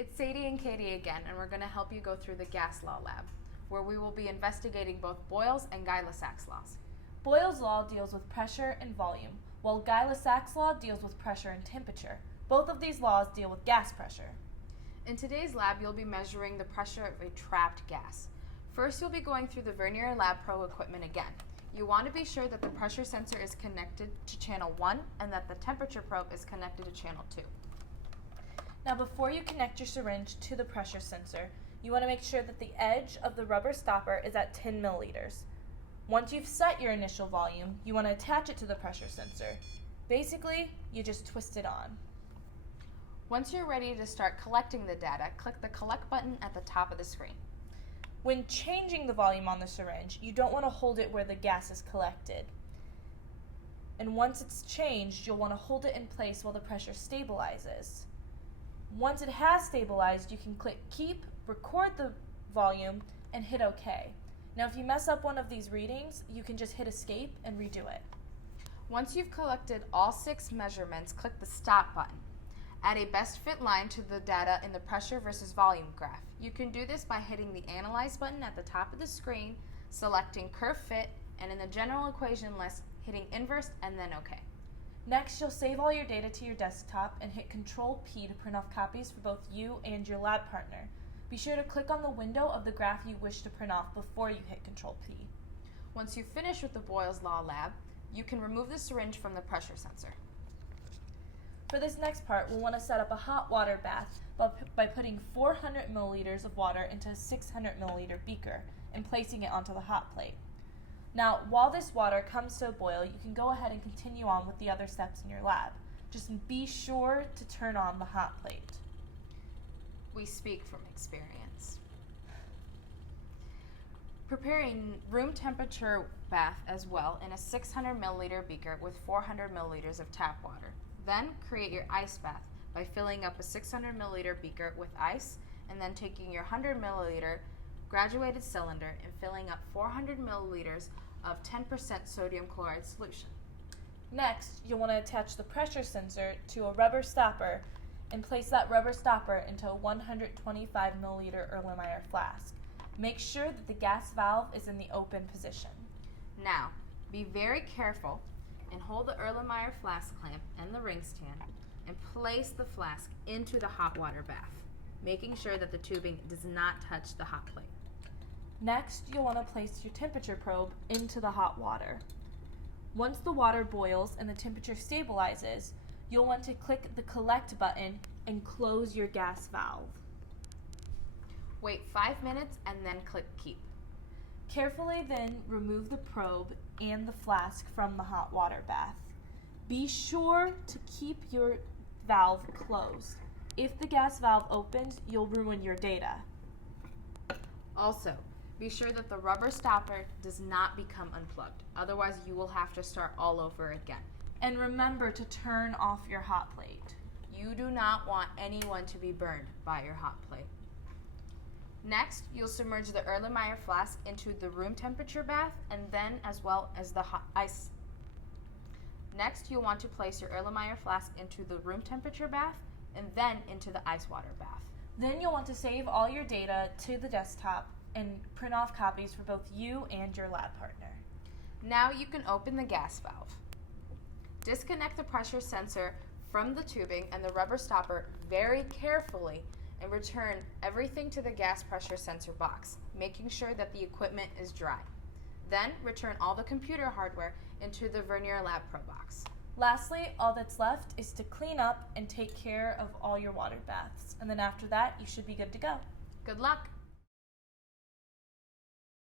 It's Sadie and Katie again, and we're going to help you go through the gas law lab, where we will be investigating both Boyle's and Guy-Lussac's laws. Boyle's law deals with pressure and volume, while Guy-Lussac's law deals with pressure and temperature. Both of these laws deal with gas pressure. In today's lab, you'll be measuring the pressure of a trapped gas. First, you'll be going through the Vernier Lab Pro equipment again. You want to be sure that the pressure sensor is connected to channel 1 and that the temperature probe is connected to channel 2. Now, before you connect your syringe to the pressure sensor, you want to make sure that the edge of the rubber stopper is at 10 milliliters. Once you've set your initial volume, you want to attach it to the pressure sensor. Basically, you just twist it on. Once you're ready to start collecting the data, click the Collect button at the top of the screen. When changing the volume on the syringe, you don't want to hold it where the gas is collected. And once it's changed, you'll want to hold it in place while the pressure stabilizes. Once it has stabilized, you can click Keep, record the volume, and hit OK. Now, if you mess up one of these readings, you can just hit Escape and redo it. Once you've collected all 6 measurements, click the Stop button. Add a best fit line to the data in the pressure versus volume graph. You can do this by hitting the Analyze button at the top of the screen, selecting Curve Fit, and in the general equation list, hitting Inverse and then OK. Next, you'll save all your data to your desktop and hit Control-P to print off copies for both you and your lab partner. Be sure to click on the window of the graph you wish to print off before you hit Control-P. Once you finish with the Boyle's Law lab, you can remove the syringe from the pressure sensor. For this next part, we'll want to set up a hot water bath by putting 400 milliliters of water into a 600 milliliter beaker and placing it onto the hot plate. Now, while this water comes to a boil, you can go ahead and continue on with the other steps in your lab. Just be sure to turn on the hot plate. We speak from experience. Prepare a room temperature bath as well in a 600 milliliter beaker with 400 milliliters of tap water. Then create your ice bath by filling up a 600 milliliter beaker with ice and then taking your 100 milliliter graduated cylinder and filling up 400 milliliters of 10% sodium chloride solution. Next, you'll want to attach the pressure sensor to a rubber stopper and place that rubber stopper into a 125 milliliter Erlenmeyer flask. Make sure that the gas valve is in the open position. Now, be very careful and hold the Erlenmeyer flask clamp and the ring stand and place the flask into the hot water bath, making sure that the tubing does not touch the hot plate. Next, you'll want to place your temperature probe into the hot water. Once the water boils and the temperature stabilizes, you'll want to click the Collect button and close your gas valve. Wait 5 minutes and then click Keep. Carefully then remove the probe and the flask from the hot water bath. Be sure to keep your valve closed. If the gas valve opens, you'll ruin your data. Also, be sure that the rubber stopper does not become unplugged. Otherwise, you will have to start all over again. And remember to turn off your hot plate. You do not want anyone to be burned by your hot plate. Next, you'll submerge the Erlenmeyer flask into the room temperature bath and then as well as the hot ice. Next, you'll want to place your Erlenmeyer flask into the room temperature bath and then into the ice water bath. Then you'll want to save all your data to the desktop and print off copies for both you and your lab partner. Now you can open the gas valve. Disconnect the pressure sensor from the tubing and the rubber stopper very carefully and return everything to the gas pressure sensor box, making sure that the equipment is dry. Then return all the computer hardware into the Vernier Lab Pro box. Lastly, all that's left is to clean up and take care of all your water baths. And then after that, you should be good to go. Good luck!